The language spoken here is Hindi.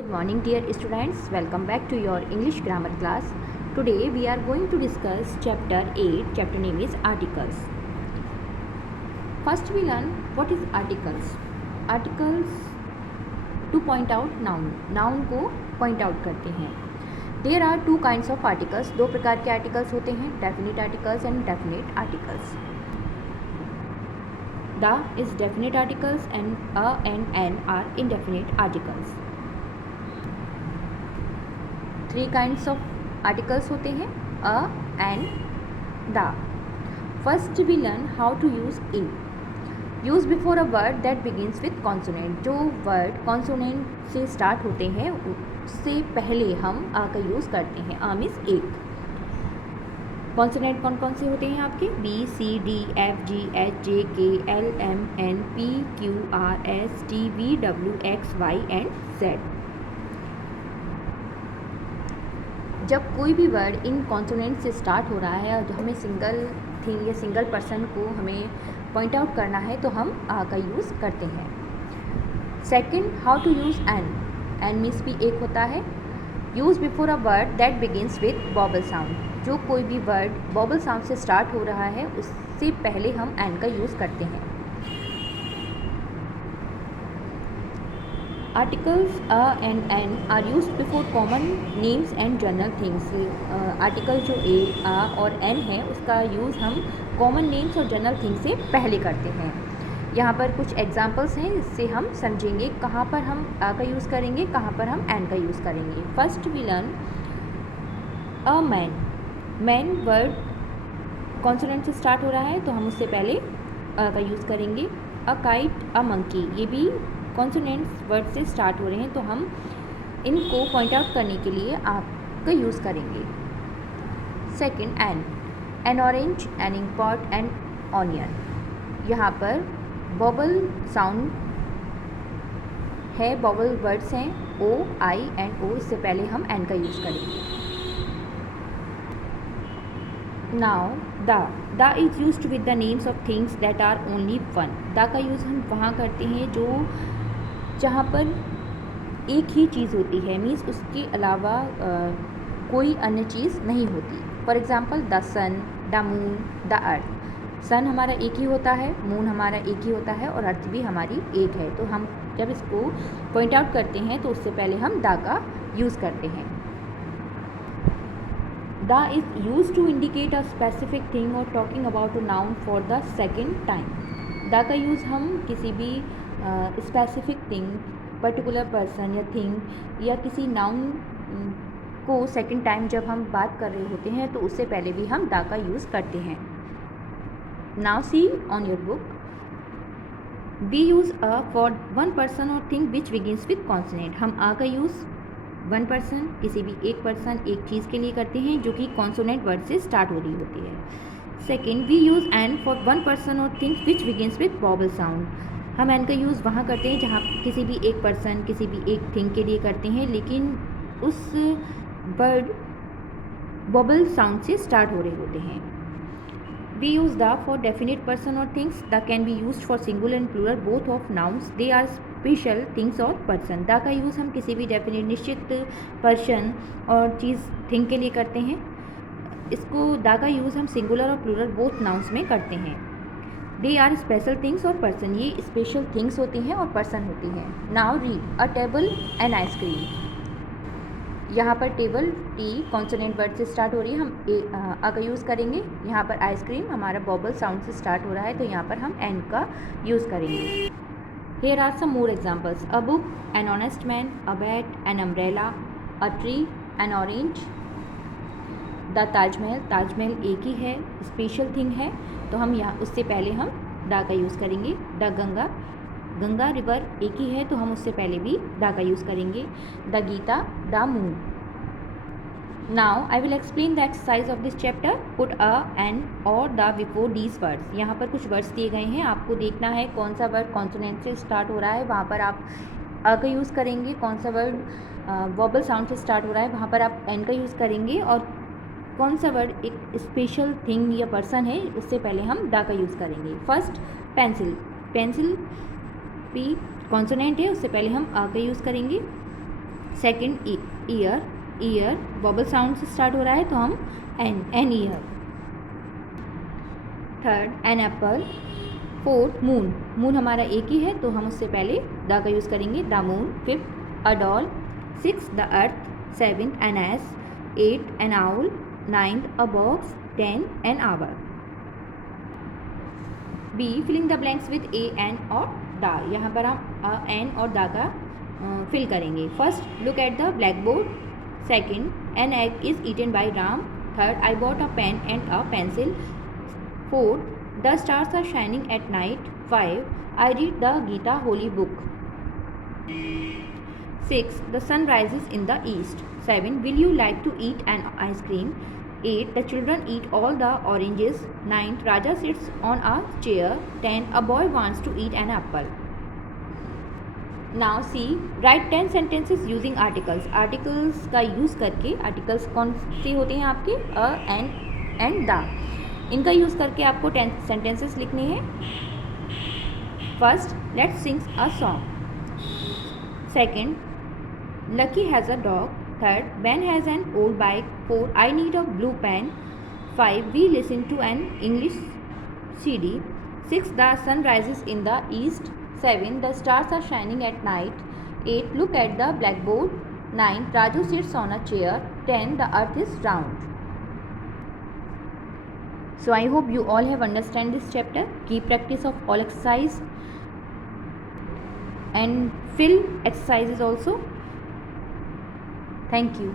Good morning dear students, welcome back to your English grammar class. Today we are going to discuss chapter 8. Chapter name is articles. First we learn what is articles. Articles to point out noun. Noun को point out करते हैं. There are two kinds of articles. दो प्रकार के articles होते हैं, definite articles and indefinite articles. The is definite articles and a and an are indefinite articles. Three kinds of articles होते हैं, a and the. First we learn how to use an. Use before a word that begins with consonant. जो वर्ड कॉन्सोनेंट से स्टार्ट होते हैं उससे पहले हम अ का यूज़ करते हैं. अ मीन्स एक. कॉन्सोनेंट कौन कौन से होते हैं आपके? B, C, D, F, G, H, J, K, L, M, N, P, Q, R, S, T, V, W, X, Y and Z. जब कोई भी वर्ड इन कॉन्सोनेंट से स्टार्ट हो रहा है और हमें सिंगल थिंग या सिंगल पर्सन को हमें पॉइंट आउट करना है तो हम आ का यूज़ करते हैं. Second, how to use an. An means भी एक होता है. Use before a word that begins with vowel sound. जो कोई भी वर्ड वॉवल साउंड से स्टार्ट हो रहा है उससे पहले हम एन का यूज़ करते हैं. Articles a and n are used before common names and general things. Article जो a, a और n है उसका यूज़ हम कॉमन नेम्स और जनरल थिंग्स से पहले करते हैं. यहाँ पर कुछ एग्जांपल्स हैं इससे हम समझेंगे कहाँ पर हम a का यूज़ करेंगे, कहाँ पर हम n का यूज़ करेंगे. First we learn a man. Man word consonant से स्टार्ट हो रहा है तो हम उससे पहले a का यूज़ करेंगे. अ काइट, अ मंकी, ये भी कॉन्सोनेंट्स वर्ड से स्टार्ट हो रहे हैं तो हम इनको पॉइंट आउट करने के लिए आप का यूज़ करेंगे. Second, an orange, an ink pot, an onion. यहाँ पर वॉवल साउंड है, वॉवल वर्ड्स हैं ओ, आई एंड ओ. इससे पहले हम एन का यूज़ करेंगे. Now the is used with the names of things that are only one. The का यूज़ हम वहाँ करते हैं जहाँ पर एक ही चीज़ होती है, मीन्स उसके अलावा कोई अन्य चीज़ नहीं होती. For example the sun, the moon, the earth. Sun हमारा एक ही होता है, मून हमारा एक ही होता है और अर्थ भी हमारी एक है. तो हम जब इसको पॉइंट आउट करते हैं तो उससे पहले हम द का यूज़ करते हैं. The is use to indicate a specific thing और talking about a noun for the second time. The का यूज़ हम किसी भी स्पेसिफिक थिंग, पर्टिकुलर पर्सन या थिंग या किसी नाउन को सेकंड टाइम जब हम बात कर रहे होते हैं तो उससे पहले भी हम द का यूज़ करते हैं. Now see on your book. We use a for one person और thing which begins with consonant. हम आ का यूज़ वन पर्सन, किसी भी एक पर्सन, एक चीज़ के लिए करते हैं जो कि कॉन्सोनेंट वर्ड से स्टार्ट हो रही होती है. Second, we use an for one person और thing which begins with vowel sound. हम एन का यूज़ वहाँ करते हैं जहाँ किसी भी एक पर्सन, किसी भी एक थिंग के लिए करते हैं लेकिन उस वर्ड वॉवल साउंड से स्टार्ट हो रहे होते हैं. We use the for definite person और things. The can be used for singular and plural both of nouns. They are special things और पर्सन. द का यूज़ हम किसी भी डेफिनेट निश्चित पर्सन और चीज़ थिंग के लिए करते हैं. इसको द का यूज़ हम सिंगुलर और प्लूरल बोथ नाउन्स में करते हैं. दे आर स्पेशल थिंग्स और पर्सन. ये स्पेशल थिंग्स होती हैं और पर्सन होती हैं. Now read a table and ice cream. यहाँ पर टेबल टी कॉन्सोनेंट वर्ड से स्टार्ट हो रही है, हम आ का यूज़ करेंगे. यहाँ पर आइसक्रीम हमारा वॉवल साउंड से स्टार्ट हो रहा है तो यहाँ पर हम एन का यूज़ करेंगे. Here are some more examples. A book, an honest man, a bat, an umbrella, a tree, an orange. The Taj Mahal. Taj Mahal एक ही है, स्पेशल थिंग है तो हम यहाँ उससे पहले हम द का यूज़ करेंगे. द गंगा. गंगा रिवर एक ही है तो हम उससे पहले भी द का यूज़ करेंगे. The Gita, the moon. Now I will explain the exercise of this chapter. Put a an और द बिफोर दीज वर्ड्स. यहाँ पर कुछ वर्ड्स दिए गए हैं, आपको देखना है कौन सा वर्ड कॉन्सोनेंट से स्टार्ट हो रहा है वहाँ पर आप अ का यूज़ करेंगे. कौन सा वर्ड वॉबल साउंड से स्टार्ट हो रहा है वहाँ पर आप एन का यूज़ करेंगे. और कौन सा वर्ड एक स्पेशल थिंग या पर्सन है उससे पहले हम द का यूज़ करेंगे. First, pencil. Pencil P consonant है उससे पहले हम अ का यूज़ करेंगे. Second year, year vowel sound से स्टार्ट हो रहा है तो हम an year. Third an apple. Fourth moon, moon हमारा एक ही है तो हम उससे पहले द का यूज़ करेंगे, the moon. Fifth a doll. Six the earth. Seventh an ass. Eight an owl. Ninth a box. 10 an hour. B filling the blanks with a an और द, यहाँ पर हम एन और द का फिल करेंगे। First look at the black board. Second an egg is eaten by Ram. Third I bought a pen and a pencil. Fourth the stars are shining at night. Five I read the Gita holy book. Six the sun rises in the east. Seven will you like to eat an ice cream. 8 the children eat all the oranges. 9 Raja sits on a chair. 10 a boy wants to eat an apple. Now see, write 10 sentences using articles. Articles का यूज़ करके, articles कौन से होते हैं आपके, अ एंड द, इनका यूज़ करके आपको 10 sentences लिखने हैं। First let's Singh a song. Second lucky has a dog. Third, Ben has an old bike. 4, I need a blue pen. 5, we listen to an English CD. 6, the sun rises in the east. 7, the stars are shining at night. 8, look at the blackboard. 9, Raju sits on a chair. 10, the earth is round. So I hope you all have understand this chapter. Keep practice of all exercise and fill exercises also. Thank you.